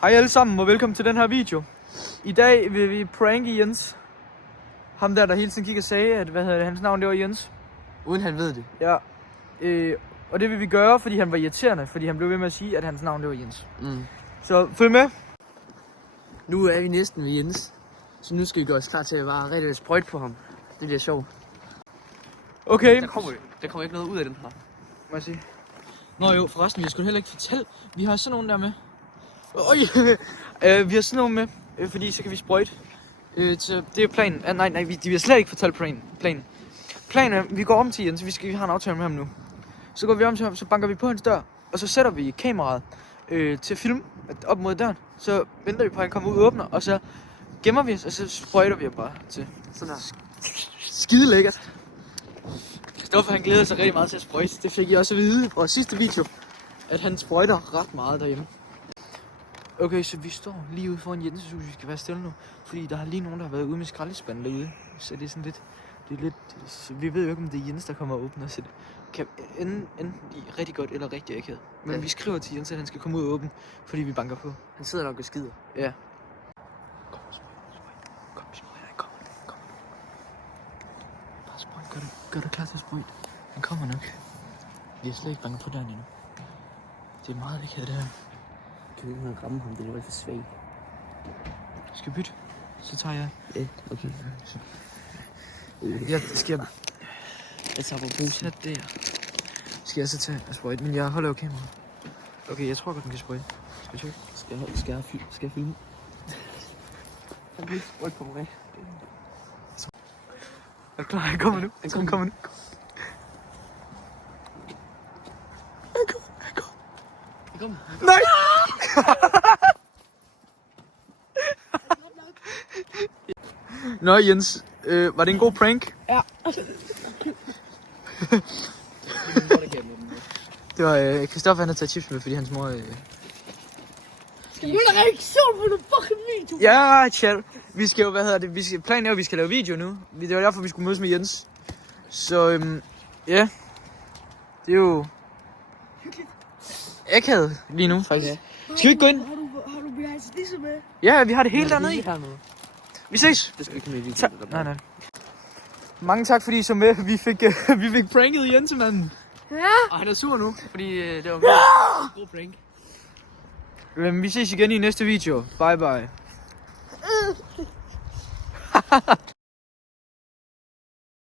Hej alle sammen og velkommen til den her video. I dag vil vi pranke Jens. Ham der hele tiden gik og sagde, at hans navn det var Jens. Uden han ved det. Ja. Og det vil vi gøre, fordi han var irriterende, fordi han blev ved med at sige, at hans navn det var Jens. Så følg med. Nu er vi næsten ved Jens. Så nu skal vi gøre os klar til at bare rigtig sprøjt på ham. Det bliver sjovt. Okay. Der kommer ikke noget ud af den her. Må jeg sige? Nå jo, forresten, vi skulle heller ikke fortælle. Vi har sådan nogen der med. Vi har sådan nogen med, fordi så kan vi sprøjte. Det er planen. Nej, vi har slet ikke fortalt planen. Planen er, vi går om til Jens, vi har en aftale med ham nu. Så går vi om til ham, så banker vi på hans dør, og så sætter vi kameraet til film op mod døren. Så venter vi på, at han kommer ud og åbner, og så gemmer vi os, og så sprøjter vi bare til. Sådan her. Skide lækkert. Stoffer han glæder sig rigtig meget til at sprøjte. Det fik I også at vide fra sidste video, at han sprøjter ret meget derhjemme. Okay, så vi står lige ude foran Jens' hus, vi skal være stille nu, fordi der er lige nogen, der har været ude med skraldespanden derude. Så det er sådan lidt, vi ved jo ikke, om det er Jens, der kommer og åbner, så det kan enten blive rigtig godt eller rigtig akavet. Men ja. Vi skriver til Jens, at han skal komme ud og åbne, fordi vi banker på. Han sidder nok og skider. Ja. Kom, bare sprøjt, gør dig klar til at sprøjte. Han kommer nok. Vi har slet ikke banket på døren endnu. Det er meget akavet det her. Kan vi ikke ramme ham? Det er lidt for svagt. Skal vi bytte? Så tager jeg. Ja, okay. Jeg skal... Jeg tager på posen. Der. Skal jeg så tage og sprøjte? Men jeg holder jo kameraet. Okay, jeg tror godt, den kan sprøjte. Skal jeg tjekke? Skal jeg filme? Han bliver sprøjt på mig. Er du klar? Han kommer nu. Han kommer nu. Han kommer. Nej! Nå Jens, var det en god prank? Ja. Det var Christoffer, han havde taget chips med, fordi hans mor... Skal du da reaktion på den fucking video? Ja, chat. Vi skal jo, planen er jo, at vi skal lave video nu. Det var derfor, vi skulle mødes med Jens. Så, ja. Det er jo... akavet lige nu, faktisk. Ja. Skal vi ikke gå ind? Har du behind disse med? Ja, vi har det hele dernede i. Vi ses. Det skal ikke med i videoen. Nej. Mange tak, fordi I så med. Vi fik pranket Jensemanden. Ja. Og han er sur nu, fordi det var en god prank. Vi ses igen i næste video. Bye bye.